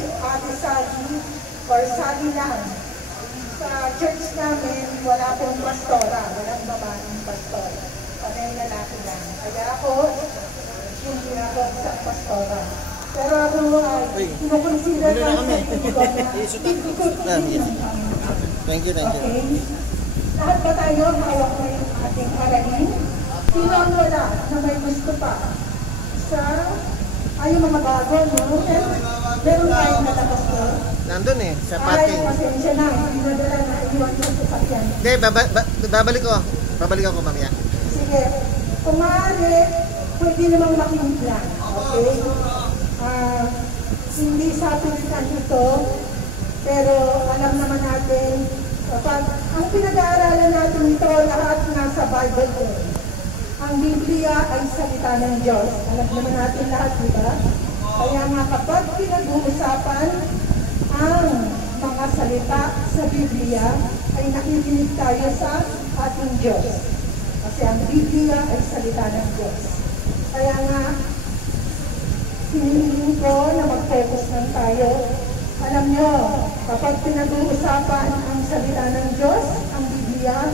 Ate Sally or Sally lang. Sa church namin, wala pong pastora, walang babaeng pastora. Panay lalaki lang. Kaya ako, hindi ako sa pastora. Pero ako ay kinukonsider lang sa sarili ko na difficult din. Thank you. Okay. Lahat ba tayo hawak na yung ating aralin? Sino ang wala na may gusto pa? Yung mga bago, no? Meron tayong nalabas ko. Nandun sa packing. Ay, pasensya na. Pinadala na iwan sa sasakyan. Hindi, babalik ako mamaya. Sige. Kung maaari, pwede namang makinig lang. Okay? Hindi sa pilitan ito, pero alam naman natin, ang pinag-aaralan natin ito, lahat nasa Bible ko. Ang Biblia ay salita ng Diyos. Alam naman natin lahat, di ba? Kaya nga kapag pinag-uusapan ang mga salita sa Biblia, ay nakikinig tayo sa ating Diyos. Kasi ang Biblia ay salita ng Diyos. Kaya nga, hinihiling ko na mag-focus lang tayo. Alam nyo, kapag pinag-uusapan ang salita ng Diyos, ang Biblia,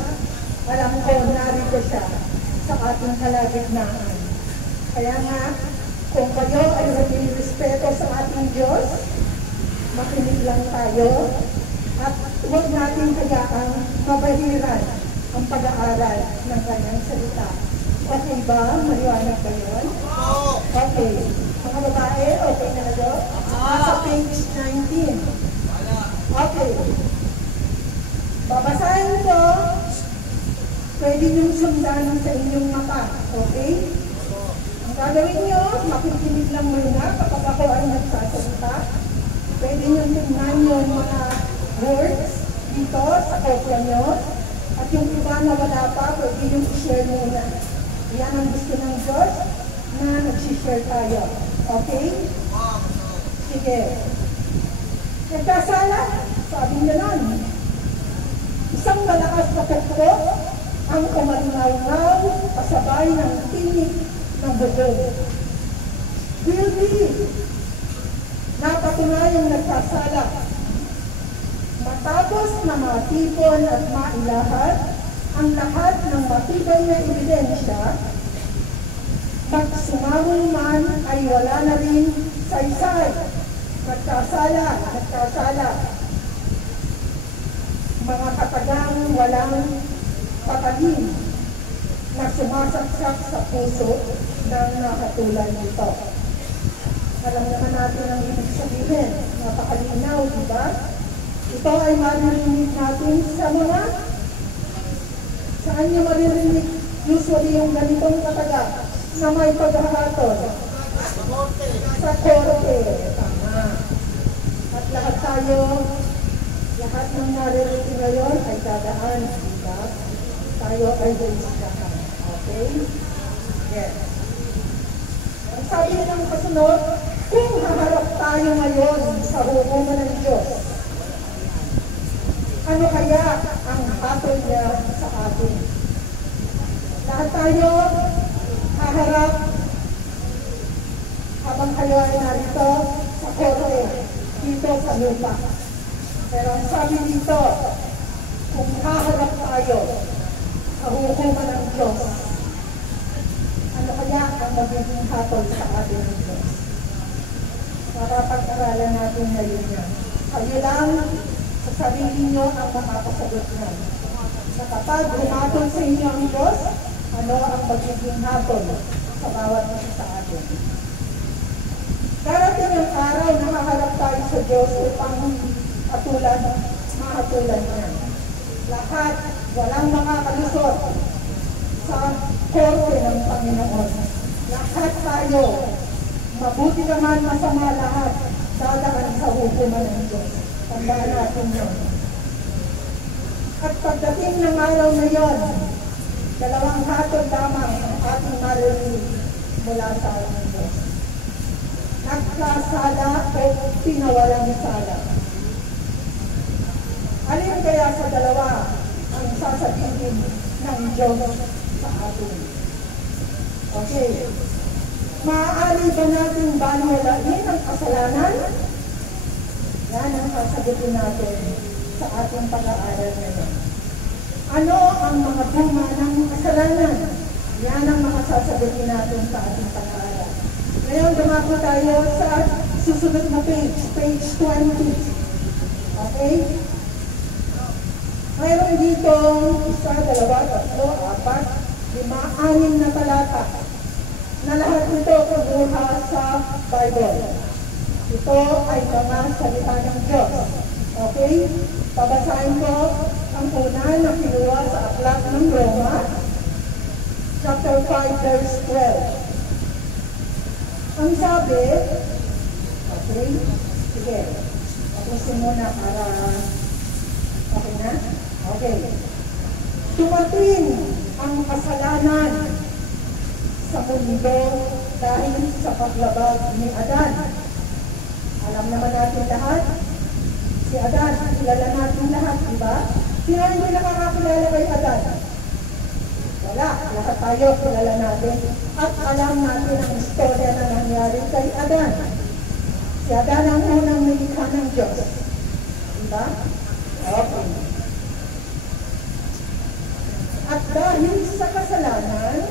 alam ko, narito siya sa ating kalagitnaan. Kaya nga, kung kayo ay respeto sa ating Diyos, makinig lang tayo at huwag natin hayaang mabahiran ang pag-aaral ng kanyang salita. Okay ba? Maliwanag ba yun? Okay. Mga babae, okay na kayo? Nasa page 19. Okay. Babasahin ko. Pwede niyong sundan sa inyong mata. Okay? Ang gagawin niyo, makikinig lang muna kapag ako ay nagsasalita. Pwede niyong tingnan yung mga words dito sa kopya niyo. At yung iba na wala pa, pwede niyong i-share muna. Yan ang gusto ng Diyos na nag-share tayo. Okay? Sige. Nagkasala, sabi niya nun. Isang malakas na tukro ang kumalingaw-ngaw kasabay ng tinig ng bubog. Guilty. Napatunayang nagkasala. Matapos na matipon at mailahad ang lahat ng matibay na ebidensya, magsumamong man ay wala na rin saysay. Nagkasala. Mga katagang walang patalim na sumasaksak sa puso ng nakatulan nito. Alam naman natin ang ibig sabihin, napakalinaw, di ba? Ito ay maririnig natin sa mga, saan niyo maririnig usually yung ganitong kataga na may paghahatod? Sa korte. Tama. At lahat tayo, lahat ng naririnig ngayon ay dadaan, di ba? Tayo ay hulisahan. Okay? Yes. Ang sabi ng kasunod, kung haharap tayo ngayon sa hukuman ng Diyos, ano kaya ang hatol niya sa atin? Lahat tayo haharap habang kayo ay narito sa korte, dito sa lupa. Pero ang sabi dito, kung haharap tayo sa hukuman ng Diyos, ano kaya ang magiging hatol sa atin ng Diyos? Para pag-aralan natin ngayon yan. Kayo lang sa sarili nyo ang makapasagot nyo. Na kapag humatol sa inyo ang Diyos, ano ang magiging hatol sa bawat isa sa atin? Darating ang araw na haharap tayo sa Diyos upang mahatulan niya. Lahat, walang makakalusot sa korte ng Panginoon. Lahat tayo, mabuti naman, masama lahat, dadaan sa hukuman ng Diyos. Tandaan natin yun. At pagdating ng araw na yon, dalawang hatol lamang ang ating maririnig mula sa ating Diyos. Nagkasala o pinawalang sala. Alin kaya sa dalawa ang sasabihin ng Diyos sa atin? Okay. Maaari ba natin banwalain ang kasalanan? sasagutin natin sa ating pag-aaral ngayon. Ano ang mga bunga ng kasalanan? Yan ang mga sasagutin natin sa ating pag-aaral. Ngayon, dumako tayo sa susunod na page 20. Okay? Mayroon dito 1, 2, 3, 4, 5, 6 na talata na lahat nito kumuha sa Bible. Ito ay mga salita ng Diyos. Okay? Babasahin ko ang una na kinuha sa aklat ng Roma, chapter 5, verse 12. Ang sabi, okay, sige, tapusin muna para, okay na? Okay. Tumating ang kasalanan sa mundo dahil sa paglabag ni Adan. Alam naman natin lahat, si Adan, kilala natin lahat, diba? Sino hindi nakakakilala kay Adan? Wala, lahat tayo kilala natin. At alam natin ang istorya na nangyari kay Adan. Si Adan ang unang nilikha ng Diyos. Diba? Okay. At dahil sa kasalanan,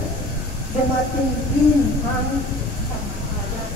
dumating din ang kamahalan.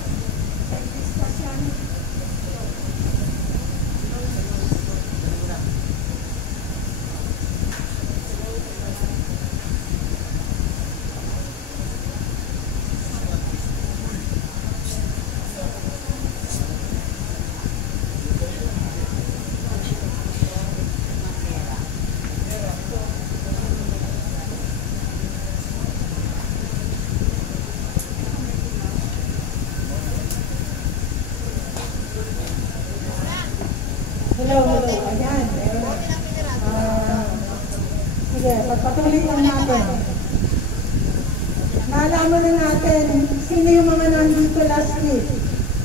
Hello. Ayan. Sige, pagpatuloy lang natin. Nalaman na natin sino yung mga nandito last week.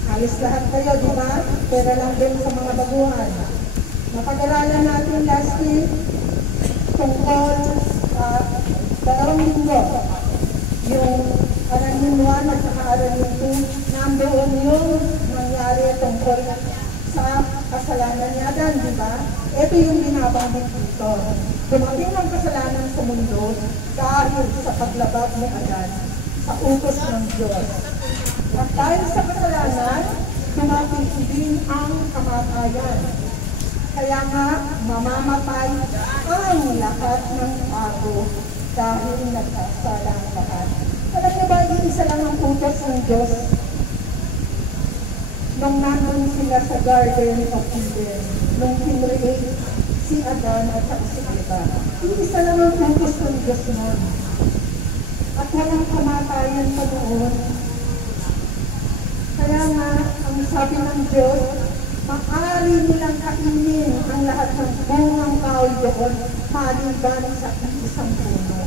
Halos lahat kayo, di ba? Pero lang din sa mga baguhan. Napag-aralan natin last week tungkol dalawang linggo. Yung Aranin 1 at saka Aranin 2, nandoon yung nangyari tungkol sa kasalanan ni Adan, di ba? Ito yung binabanggit dito. Dumating ang kasalanan sa mundo dahil sa paglabag ni Adan sa utos ng Diyos. At dahil sa kasalanan, dumating din ang kamatayan. Kaya nga, mamamatay ang lahat ng tao dahil nagkasala ang lahat. Alam niyo ba, isa lang ang utos ng Diyos nung nandun sila sa Garden of Eden, nung kinreate si Adan at si Eva. Isa lang ang utos ng Diyos nun. At walang kamatayan pa doon. Kaya nga, ang sabi ng Diyos, maaari nilang kainin ang lahat ng bungang kahoy doon, maliban sa isang puno.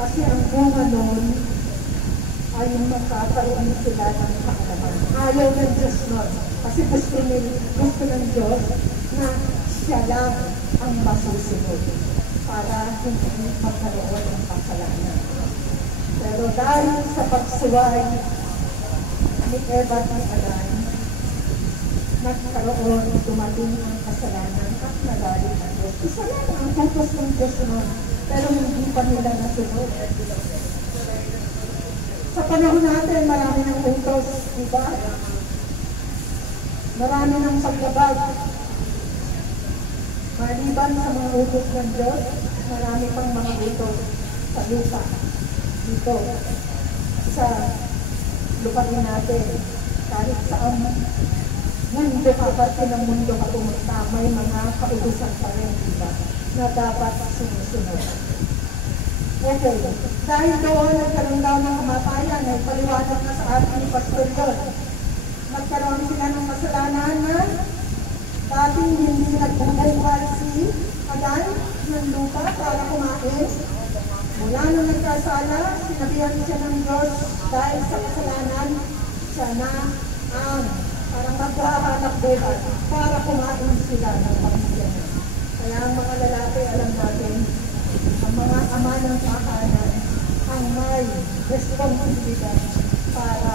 Kasi ang bunga noon ay magkakaroon sila ng kaalaman. Ayaw ng Diyos nun. Kasi gusto ng Diyos na siya lang ang masusunod para hindi magkaroon ng kasalanan. Pero dahil sa pagsuway ni Eva at Adan, nagkaroon, dumating ang kasalanan at nagalit ang Diyos. Isa lang ang utos ng Diyos nun, pero hindi pa nila nasunod. Sa panahon natin, marami ng utos, di ba? Marami ng paglabag. Maliban sa mga utos ng Diyos, marami pang mga utos sa lupa. Dito, sa lupa rin natin. Kahit saan mundo ka, parte ng mundo ka pumunta, may mga kautusan pa rin, di ba? Na dapat sumusunod. Okay. Dahil doon, nagkaroon daw ng kamatayan, ay paliwanag na sa atin ni Pastor yun. Nagkaroon sila ng kasalanan na dating hindi nagbubungkal si Adan ng lupa para kumain. Mula nung nagkasala, sinabihan siya ng Diyos dahil sa kasalanan, siya na ang parang maghahanap buhay para kumain sila ng pamilya. Kaya ang mga lalaki, alam natin, ang mga ama ng tahanan ang may responsibilidad para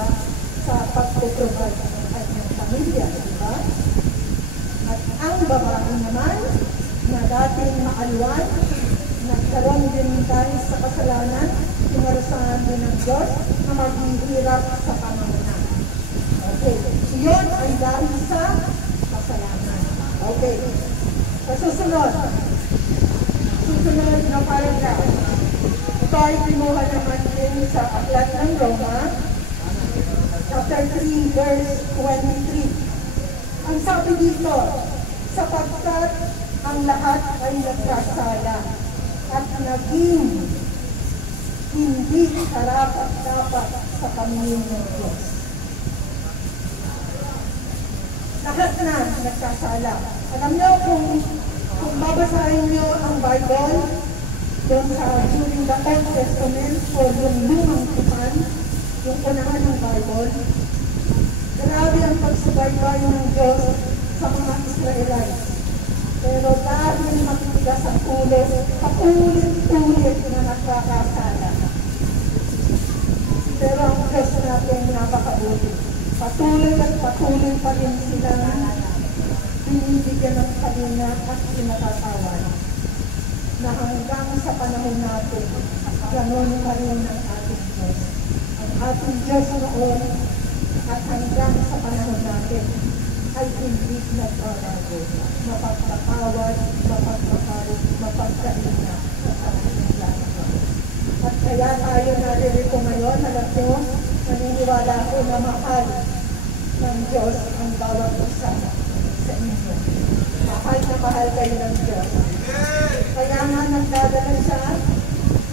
sa pagpuprovide ng kanyang pamilya, di ba? At ang babae naman na dating maaliwan, nagkaroon din dahil sa kasalanan, pinarusahan din ng Diyos na maghihirap sa pamamunan. Okay, yun ay dahil sa kasalanan. Okay, susunod na paragraph. Ito ay pinuha naman din sa Aklat ng Roma, chapter 3, verse 23. Ang sabi dito, sapagkat ang lahat ay nagkasala at naging hindi karapat-dapat sa pamilya ng Diyos. Lahat na nagkasala. Alam niyo, kung babasahin niyo ang Bible, doon sa during the Old Testament o yung lumang tipan, yung unahan ng Bible, grabe ang pagsubaybay ng Diyos sa mga Israelites. Pero dahil matitigas ang ulo, paulit-ulit na nagkakasala. Pero ang Diyos natin napakabuti. Patuloy at patuloy pa rin silang binibigyan ng kalinga at pinatatawad. Na hanggang sa panahon natin, gano'n pa rin ang ating Diyos. Ang ating Diyos noon at hanggang sa panahon natin ay hindi nagbabago. Mapagpatawad, mapagpapawid, mapagkalinga at pagkalinga. At kaya tayo naririto ngayon, alam nyo, naniniwala ko na mahal ng Diyos ang bawat isa sa inyo. Mahal na mahal kayo ng Diyos. Kaya nga nagdadala siya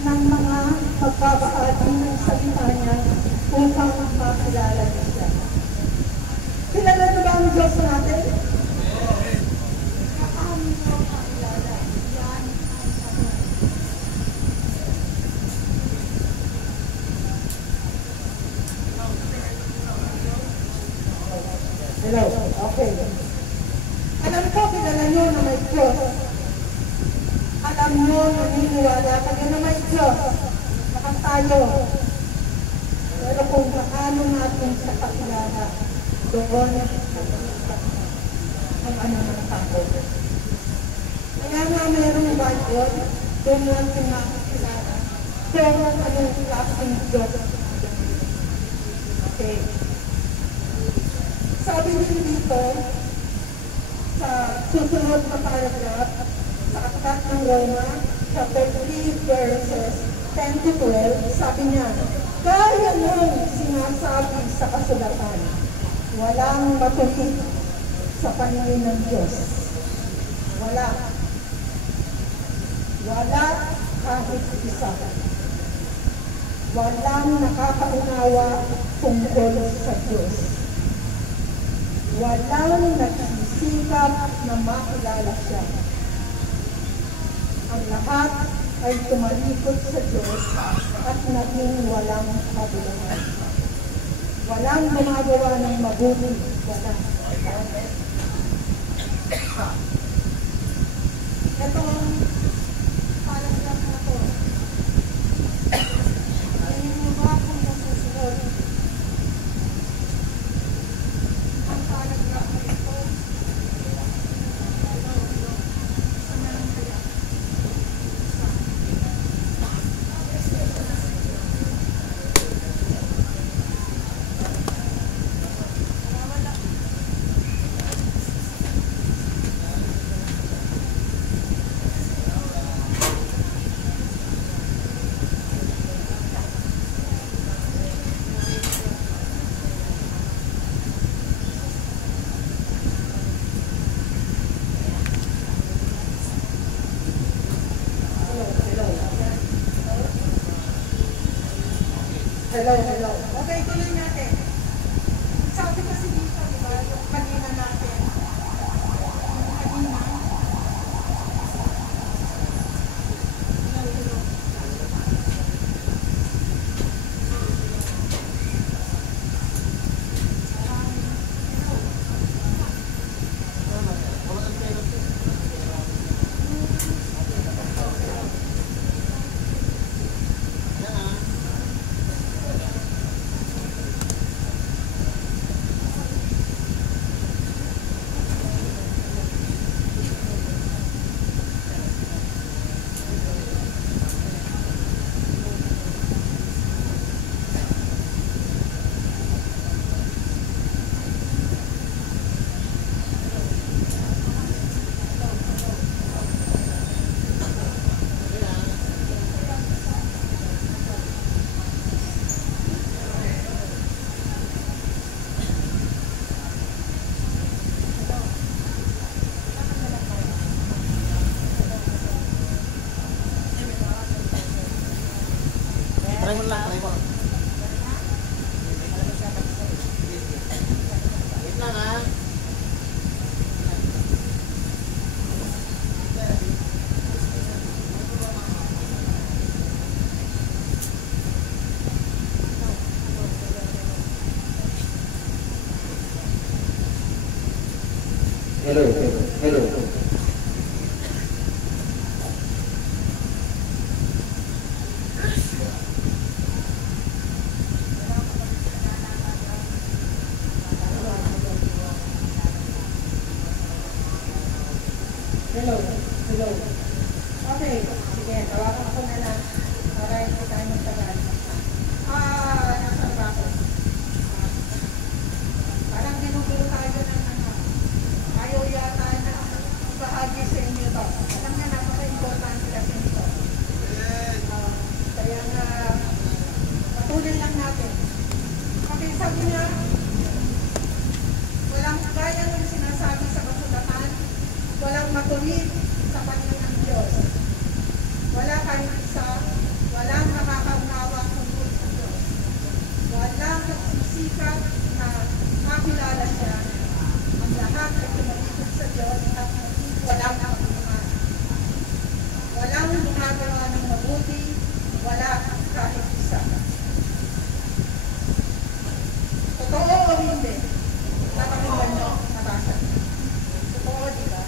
ng mga pagbabahagi ng salita niya upang makilala niya siya. Kilala niyo ba ang Diyos natin? Paano niyo makilala? Yan ang tanong. Hello, okay. Alam ko, kilala niyo na may Diyos. Alam niyo, naniniwala kayo na may Diyos. Saka tayo. Pero kung paano natin siya kakilala, doon ang ano ng tao. Kaya nga mayroong Bible, doon natin makakilala kung anong klaseng Diyos. Okay. Sabi din dito, sa susunod na paragraph, sa Aklat ng Roma, chapter 3, verses 10 to 12, sabi niya, kaya nung sinasabi sa kasulatan, walang matuwid sa paningin ng Diyos. Wala. Wala kahit isa. Walang nakakaunawa tungkol sa Diyos. Walang nagsisikap na makilala siya. Ang lahat ay tumalikod sa Diyos at naging walang kabuluhan. Walang gumagawa ng mabuti. Wala. Ito ang paragraph na to. Ayun mo ba kung nasusunod? Ang paragraph na ito. Hello. Okay, tuloy natin. Sabi kasi dito, di ba, yung kanina natin. Yung kanina. Hello. Hello. Hello. Hello. Hello. Okay. Sige, tawagan ko na lang para hindi tayo magtagal. Nasaan ba ako? Parang ginugulo tayo ng ano. Ayaw yata na bahagi sa inyo to. Alam na napaka-importante kasi nito. Kaya nga, patuloy lang natin. Okay, sabi niya, walang gaya ng sinasabi sa kasulatan, walang matuwid sa paningin ng Diyos. Wala kahit isa, walang makakaunawa kundi sa Diyos. Walang nagsisikap na makilala siya. Ang lahat ay tumalikod sa Diyos at walang nakuha. Walang gumagawa ng mabuti, wala kahit isa. Totoo o hindi? Napakinggan nyo, nabasa. Totoo, di ba?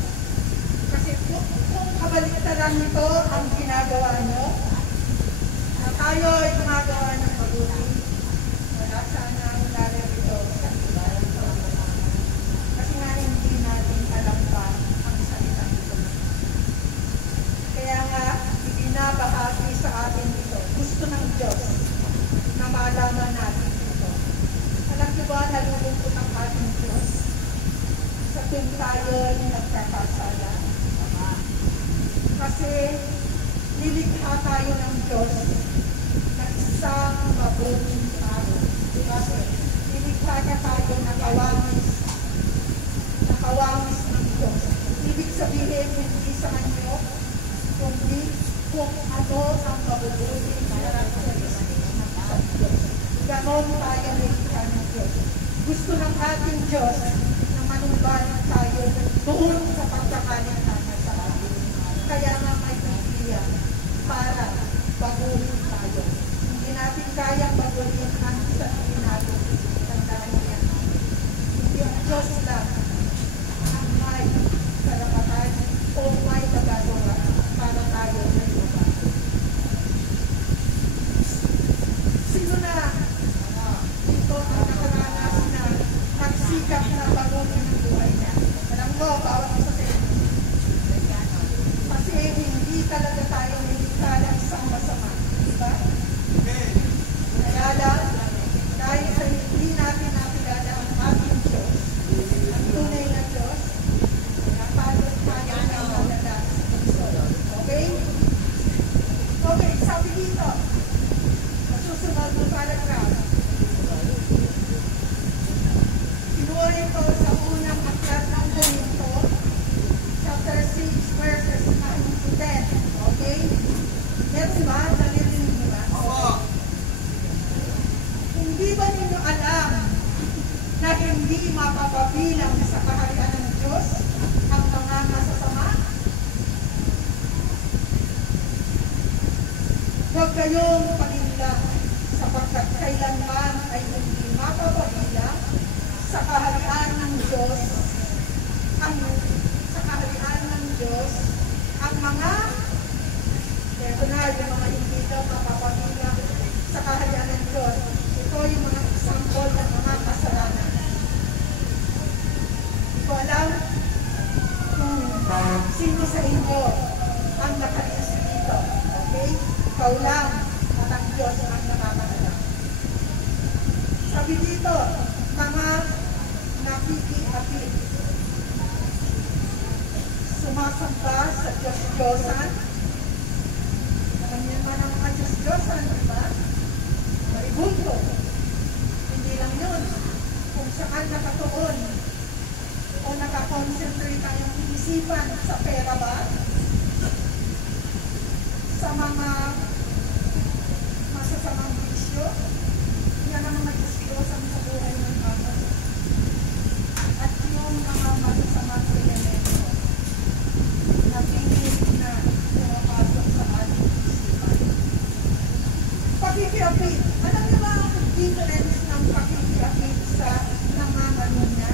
Kasi kung kabaliktaran nito ang ginagawa nyo, na tayo ay gumagawa ng mabuti, wala sana ang lalito sa iba. Kasi nga hindi natin alam pa ang salitang ito. Kaya nga, ibinabahagi sa atin ito. Gusto ng Diyos na malaman natin ito. Alam niyo ba, nalulungkot ang ating Diyos sa tuwing tayo nagkakasala? Kasi nilikha tayo ng Diyos na isang mabuting tao. Kasi nilikha niya tayo na kawangis ng Diyos. Ibig sabihin, hindi sa kanyo, kundi kung ano ang mabubuting sa Diyos. Ganon tayo nilikha ng Diyos. Gusto ng ating Diyos na manumbalik tayo doon sa pagkakalikha niya sa atin. Kaya nga may Biblia para baguhin tayo. Hindi natin kayang baguhin ang sarili natin. Tandaan niya. Yung Diyos lang ang may karapatan o may magagawa para tayo may iba. Sino na ito ang nakaranas na nagsikap na baguhin ang buhay niya? Alam mo, bawat isa sa inyo. Kasi hindi talaga tayo nilikha ng isang masama. Diba? Kaya lang, dahil sa hindi natin nakilala ang ating Diyos, ang tunay na Diyos, napalot tayo ng madalas ng solo. Okay? Okay, sabi dito, masusunod ng paragraph. Kinuha ito sa unang aklat ng Korinto, chapter 6, verses 9 to 10. Okay? Meron ba? Nalilinig mo ba? Okay. Hindi ba ninyo alam na hindi mapapabilang sa kaharian ng Diyos ang mga masasama? Huwag kayong paninlang sapagkat kailanman ay hindi mapapabilang sa kaharian ng Diyos ang mga ito na yung mga hindi daw mapapabilang sa kaharian ng Diyos. Ito yung mga example ng mga kasalanan. Hindi ko alam kung sino sa inyo ang nakaliis dito. Okay? Ikaw lang at ang Diyos ang nakakaalam. Sabi dito, mga nakikiapid, sumasamba sa Diyos-Diyosan. Alam niyo naman ang mga Diyos-Diyosan, di ba? Maribunto. Hindi lang yun. Kung saan nakatuon o nakakonsentrate tayong isipan sa pera ba? Sa mga masasamang bisyo? Yan ang mga Diyos-Diyosan sa buhay ng mga. At yung mga masasamang elemento na pilit na pumapasok sa ating isipan. Pakikiapid. Alam niyo ba ang difference ng pakikiapid sa nanganganunya?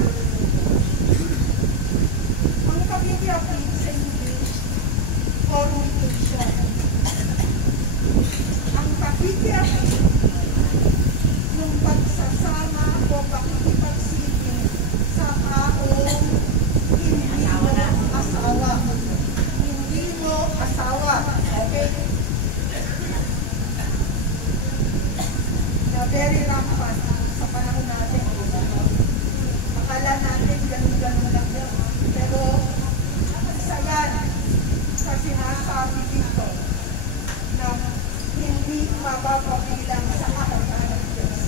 mababa bilang sa kaharian ng Diyos.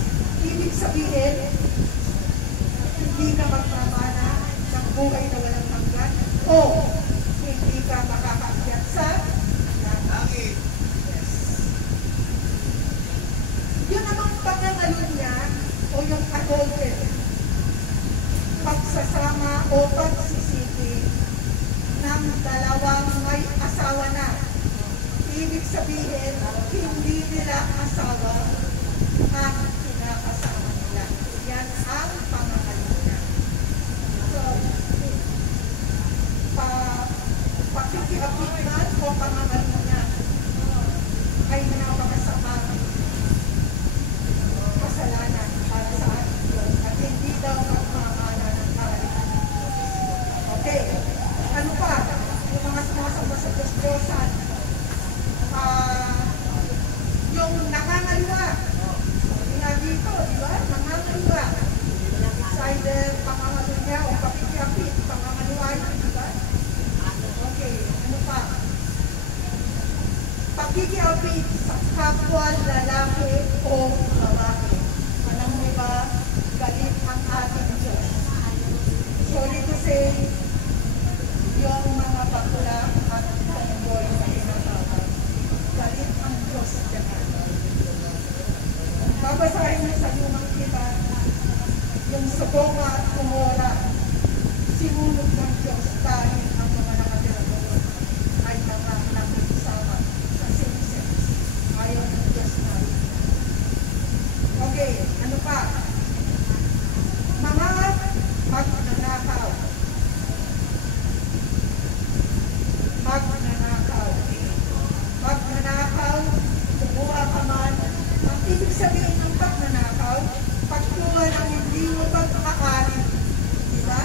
Ibig sabihin, hindi ka magmamana ng buhay na walang hanggan o hindi ka makakaakyat sa langit. Yes. Yun namang pangangalun niya o yung adultery, pagsasama o pagsisisi ng dalawang may asawa na. Ibig sabihin, hindi nila asawa ang kinakasama nila. Yan ang pangangalun niya. So, pakikiapit man o pangangalun niya ay napakasamang kasalanan para sa ating Diyos at hindi daw magmamana ng kaharian ng Diyos. Okay, ano pa? Yung mga sumasamba sa Diyos-Diyosan, yung nangangaliwa. Sabi nga dito, di ba? Nangangaliwa. It's either pangangalun niya o pakikiapit, pangangaliwa niya, di ba? Okay, ano pa? Pakikiapit sa kapwa lalaki o babae. Alam mo ba, galit ang ating Diyos. Sorry to say, yung mga bakla at tomboy na tinatawag. Galit ang Diyos dyan. Babasahin mo sa lumang kita, yung Sodoma at Gomora, sinulog ng Diyos dahil ang mga nakatira doon ay mga nakikisama sa same-sex. Ayaw ng Diyos na. Okay, ano pa? Mga magnanakaw. Magnanakaw. Magnanakaw, kumuha ka man. Ang ibig sabihin ng magnanakaw, pagkuha ng hindi mo pagkakari. Diba?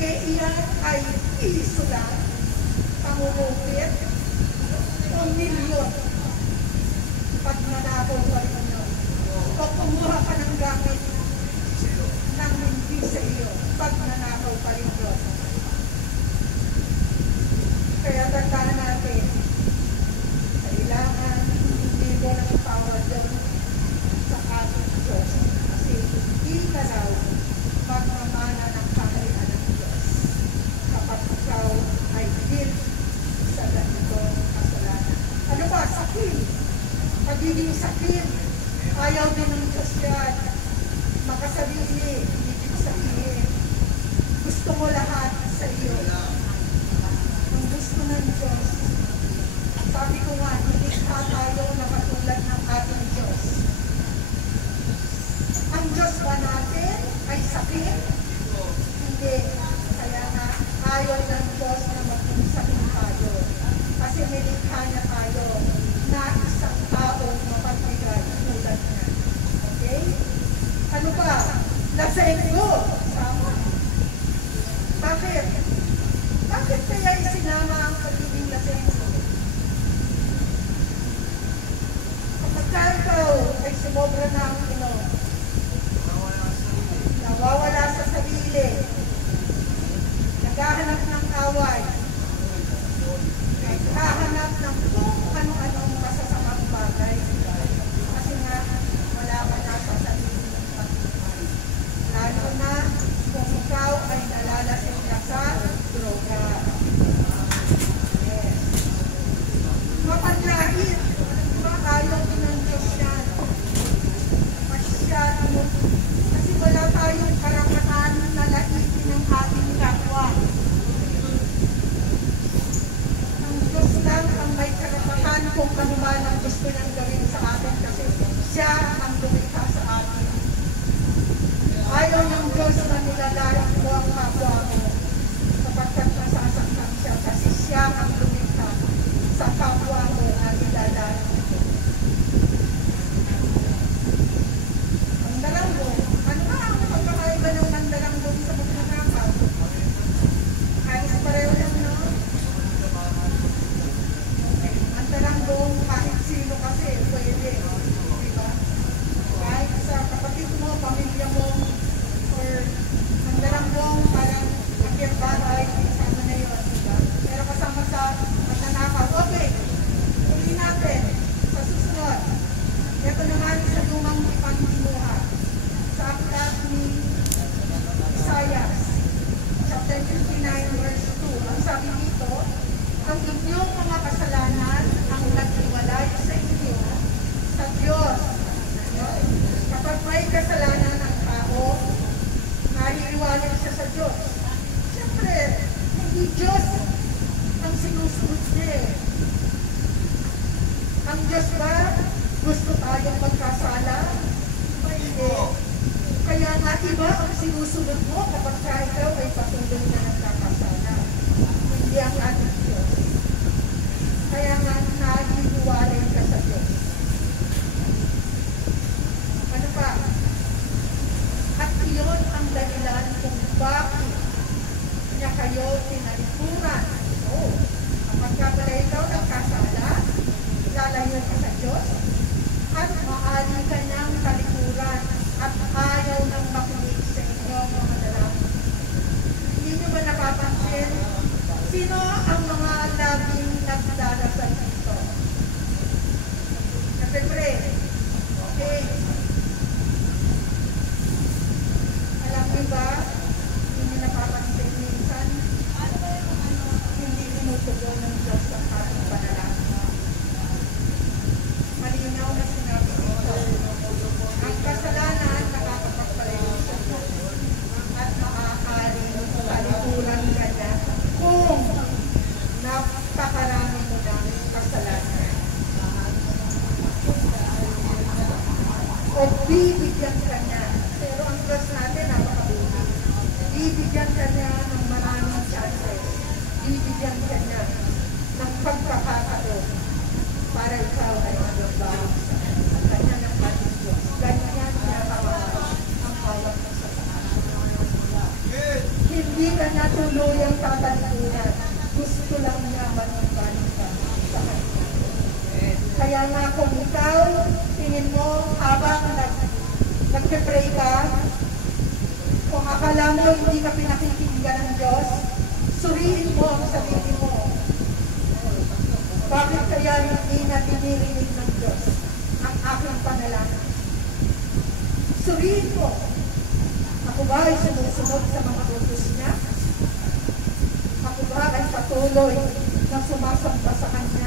Kaya iyan ay isulat, pangungupit, o milyon. Pagnanakaw pa rin yun. O kumuha ka ng gamit ng hindi sa iyo. Pagnanakaw pa rin yun. Kaya tandaan natin, kailangan hindi mo ng power doon sa ating Diyos. Kasi hindi ka daw magmamana ng kaharian ng Diyos kapag ikaw ay guilt sa ganitong kasalanan. Ano ba? Sakil. Pagiging sakil. Ayaw din ng Diyos yan. Makasarili. Ibig sabihin. Gusto mo lahat sa iyo. Ang gusto ng Diyos. Sabi ko nga, nilikha tayo na katulad ng ating Diyos. Ang Diyos ba natin ay sakit? Hindi. Kaya nga, ayaw ng Diyos na maging sakit tayo. Kasi nilikha niya tayo na isang taong mapagbigay tulad niya. Okay? Ano ba? Lasenggo. Sama. Bakit? Bakit kaya isinama ang pagiging lasenggo? Kapag ikaw ay sumobra na ang inom, nawawala sa sarili, naghahanap ng away, naghahanap ng kung ano-anong masasamang bagay. Kasi nga, wala ka na sa sarili ng pagkakas. Lalo na kung ikaw ay nalalasing na sa droga. Yes. Mapanlahit. Ayaw din ng Diyos yan. Masyado. Kasi wala tayong karapatan na laitin ng ating kapwa. Ang Diyos lang ang may karapatan kung ano man ang gusto niyang gawin sa atin kasi siya ang lumikha sa atin. Ayaw ng Diyos na nilalait mo ang kapwa mo sapagkat nasasaktan siya kasi siya ang lumikha sa kapwa mo na nilalait mo. Mandaranggong. Ano ba ang pagkakaiba ng mandaranggong sa magnanakaw? Ayos pareho lang, no? Mandaranggong kahit sino kasi pwede. Diba? Kahit sa kapatid mo, pamilya mo, or mandaranggong parang akyat bahay, kasama na yun. Diba? Pero kasama sa magnanakaw. Okay. Tuloy natin sa susunod. naniniwala siya sa Diyos. Siyempre, hindi Diyos ang sinusunod niya eh. Ang Diyos ba gusto tayong magkasala? Hindi. Kaya nga iba ang sinusunod mo kapag ikaw ay patuloy na nagkakasala. Hindi ang ating Diyos. Kaya nga naghihiwalay ka sa Diyos. Ano pa? At iyon ang dahilan kung bakit niya kayo tinalikuran. So, kapag ka pala ikaw nagkasala, lalayo ka sa Diyos, at maaari ka niyang talikuran at ayaw nang makinig sa inyo mga dalangin. Hindi niyo ba napapansin? Sino ang mga laging nagdarasal dito? Nagpe-pray. Okay. Alam niyo ba, hindi napapansin minsan, hindi tinutugon ng Diyos ang ating panalangin. Malinaw na sinabi dito. Ang kasalanan nakakapagpalayo sa Diyos at maaaring talikuran ka na kung napakarami mo ng kasalanan. O bibigyan ka niya. Pero ang Diyos natin napakabuti. Bibigyan ka niya ng maraming chances. Bibigyan ka niya ng pagkakataon para ikaw ay magbabago sa kanya. Ganyan ang ating Diyos. Ganyan niya kawawa ang bawat kasalanan. Hindi ka na tuluyang tatalikuran. Gusto lang niya magbabago ka sa kanya. Kaya nga kung ikaw, tingin mo habang nagpe-pray ka, kung akala mo hindi ka pinakikinggan ng Diyos, suriin mo ang sarili mo. Bakit kaya hindi na dinirinig ng Diyos ang aking panalangin? Suriin mo, ako ba ay sumusunod sa mga utos niya? Ako ba ay patuloy na sumasamba sa Kanya?